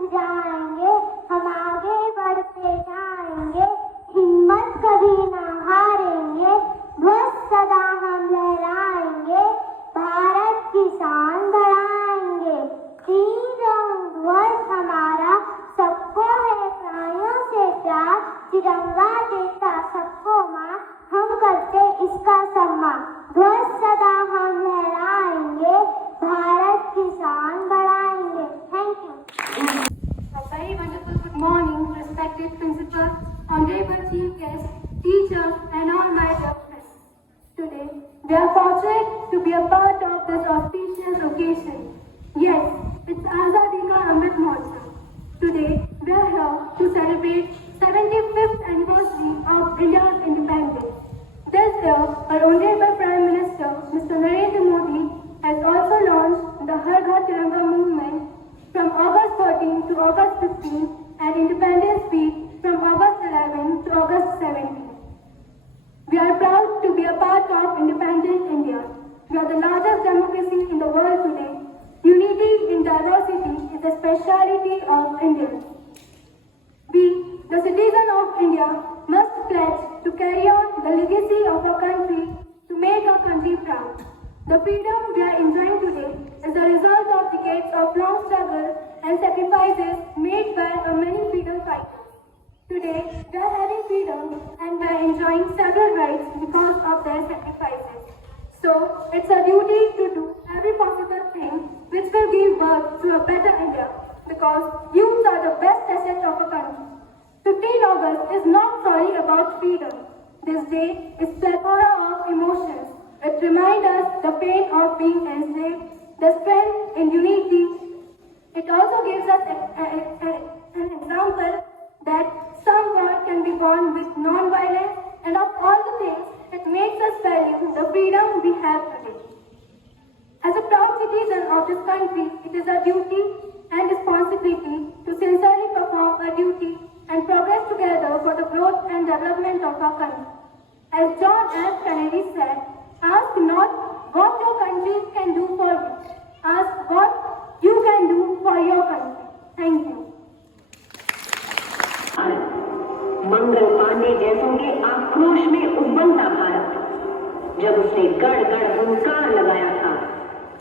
जीत जाएंगे, हम आगे बढ़ते जाएंगे, हिम्मत कभी ना हारेंगे, ध्वज सदा हम लहराएंगे, भारत की शान बढ़ाएंगे। तीरंगा ध्वज हमारा, सबको है प्राणों से प्यार, तिरंगा देता सबको मां, हम करते इसका सम्मान। ध्वज सदा हम लहराएंगे, भारत की शान बढ़ाएंगे। Thank you. A very wonderful good morning, respected principal, honorable chief guests, teachers, and all my dear friends. Today, we are fortunate to be a part of this auspicious occasion. Yes, it's Azadi Ka Amrit Mahotsav. Today, we are here to celebrate 75th anniversary of India's independence. This year, our honorable Prime Minister, Mr. Narendra Modi, has also launched the Har Ghar Tiranga movement from August 13 to August 15 and Independence Week from August 11 to August 17. We are proud to be a part of independent India. We are the largest democracy in the world today. Unity in diversity is the speciality of Indians. We, the citizens of India, must pledge to carry on the legacy of our country to make our country proud. The freedom we are enjoying today is the result of decades of long struggle and sacrifices made by our many freedom fighters. Today, we are having freedom and we are enjoying several rights because of their sacrifices. So, it's our duty to do every possible thing which will give birth to a better India, because youths are the best asset of a country. 15 August is not sorry about freedom. This day is plethora of emotions. It reminds us the pain of being enslaved, the strength in unity. It also gives us an example that some world can be born with non-violence, and of all the things, it makes us value the freedom we have today. As a proud citizen of this country, it is our duty and responsibility to sincerely perform our duty and progress together for the growth and development of our country. As John F. Kennedy said, ask not what your country can do for you, ask what you can do for your country. Thank you. Mangal Pandey जैसों के आक्रोश में उबलता भारत, जब उसने गड़ गड़ हुंकार लगाया था,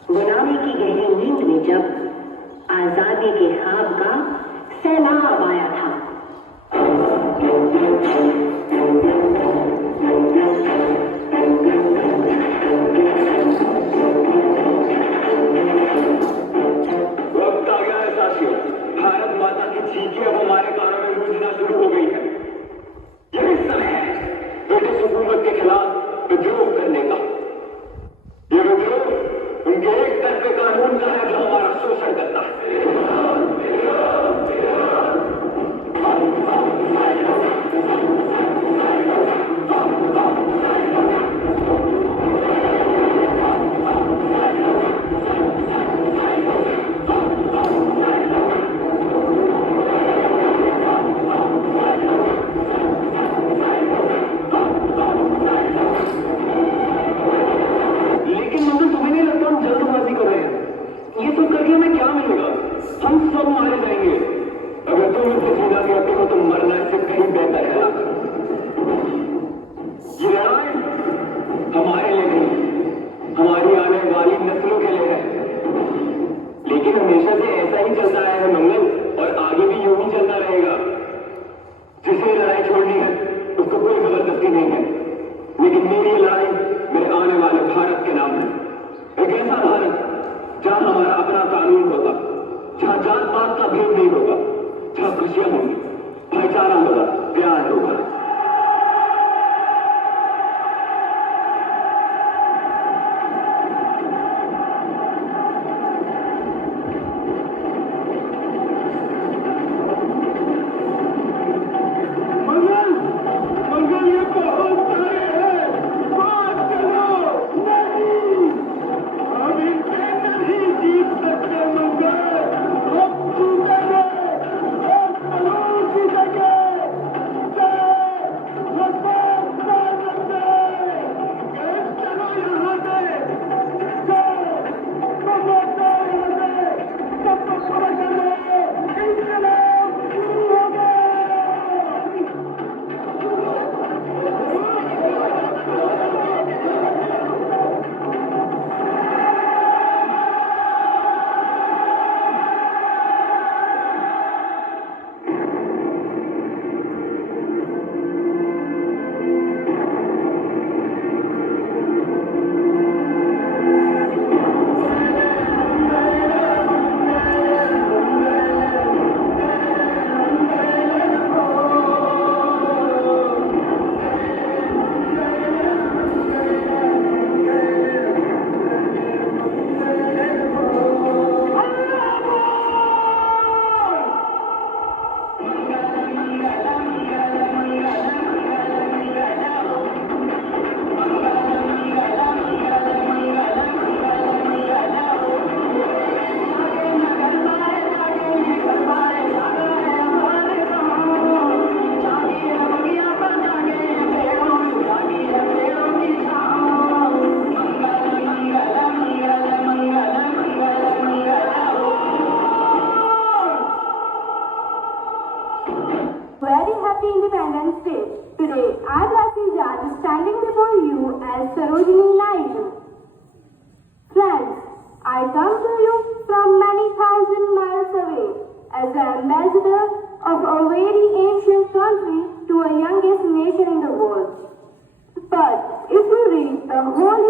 गुलामी की गहरी नींद में जब आजादी के ख्वाब का सैलाब आया था। वक्त आ गया है साथियों, भारत माता की चीखें अब हमारे कानों में गूंजना शुरू हो गई है। यही समय है ब्रिटिश हुकूमत के खिलाफ विद्रोह करने का। ये विद्रोह उनके एक तरफे कानून का है जो हमारा शोषण करता है। ambassador of a very ancient country to a youngest nation in the world. But if you read the whole